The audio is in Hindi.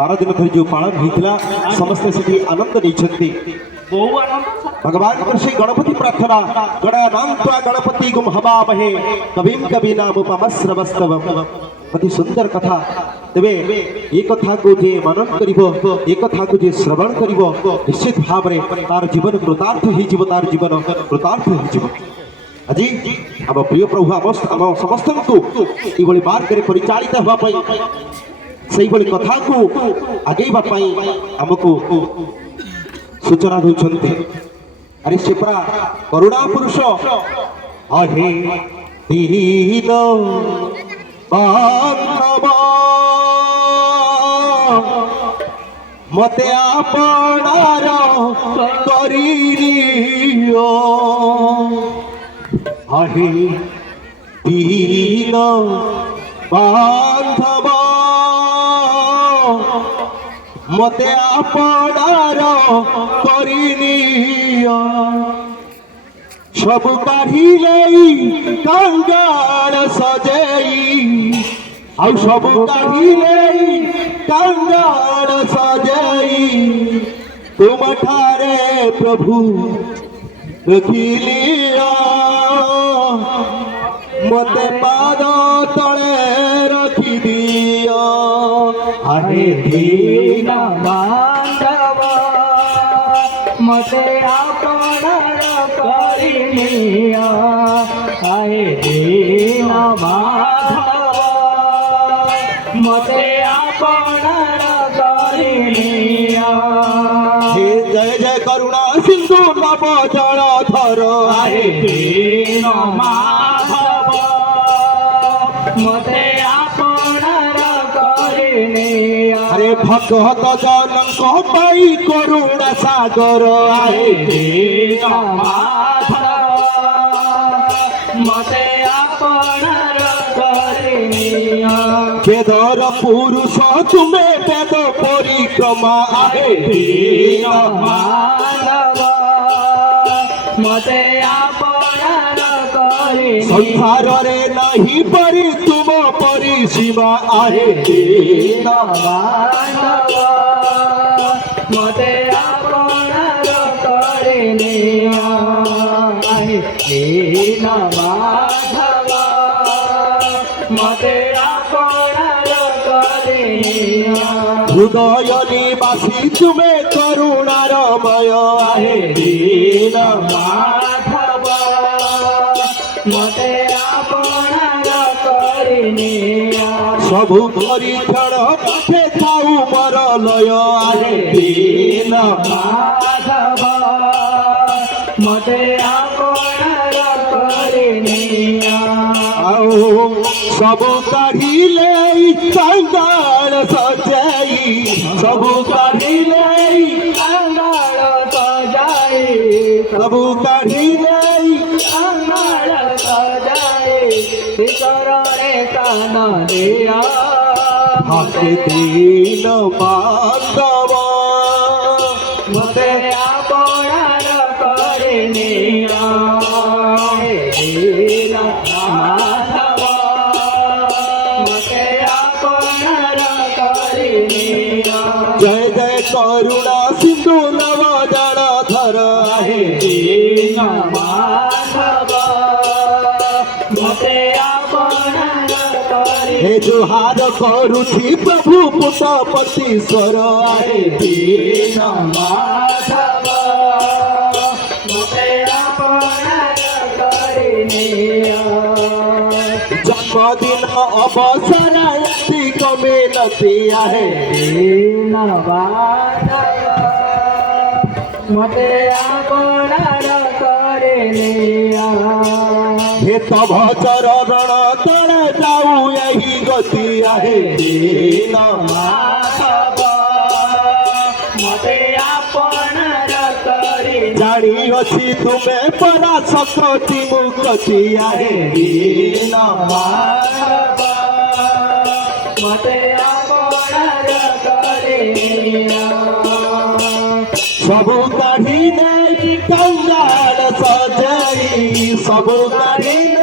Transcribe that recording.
12 दिन धरी जो पालन होता समस्ते से आनंद नहीं भगवान से गणपति प्रार्थना गणानां त्वा गणपति गुम हवामहे कविं कवीनामुपमस्रवस्तव अति सुंदर कथा तेबे ये कथा को जे मनन करिवो ये कथा को जे श्रवण करिवो निश्चित भाव रे तार जीवन कृतार्थ ही जीव तार जीवन कृतार्थ ही जीव আজি आम प्रिय प्रभु आम समस्त को ये मार्ग में परिचालित होगापी से कथा को आगेवा आमको सूचना दौरान अरे से परा करुणा पुरुष अहे दीन बांधव मते आपणार करिनियो अहे दीन बांधव मते आपणार करिनियो सब काढ़िले कंगाल सजेई आउ सब काढ़िले कंगाल सजेई तुम ठारे प्रभु रखिलिया मते पाद तले रखी दियो अरे दीन बांधव मते आपणार करिनिया अरे दीन बांधव मते आपणार करिनिया हे जय जय करुणा सिंधु नव जलधर अरे दीन माधव मते आपणार करिनिया अरे भगत जनक पाई करुणा सागर अरे दीन माधव मते आपणार करिनिया केदार पुरुष तुम्हें वेद परिक्रमा अरे दीन माधव मते आपणार करिनिया संसार रे नहीं परि तुम परिसीमा अरे दीन माधव मते आपणार करिनिया अरे दीन माधव मते आपणार करिनिया हृदय निवासी तुम्हें करुणारमय अरे दीन माधव मते आपणार करिनिया सबु परीक्षण पाठे थाउ मोर लय अरे दीन माधव मते आपणार करिनिया आओ सबु काढ़िले कंगाल सजाई सबु काढ़िले कंगाल सजाई सबु काढ़िले कंगाल सजाई करणे कान दिया हके दीन बांधव मते आपणार करिनिया दीन माधव मते आपणार करिनिया जय जय करुणा सिंधु नव जलधर अहे दीन माधव मते आपणार करिनिया हे जुहार करुछि प्रभु पुटपतीश्वर अहे दीन माधव मते आपणार करिनिया जन्मदिन अवसर मिलती है दीन बांधव मते आपणार करिनिया हे तब चरण तले जाऊ यही गति है दीन माधव मते आपणार करिनिया जानी अछि तुम्हें परा सकति मुक्ति है दीन माधव मते आपणार करिनिया सबु काढ़िले कंगाल सजाई सबु काढ़िले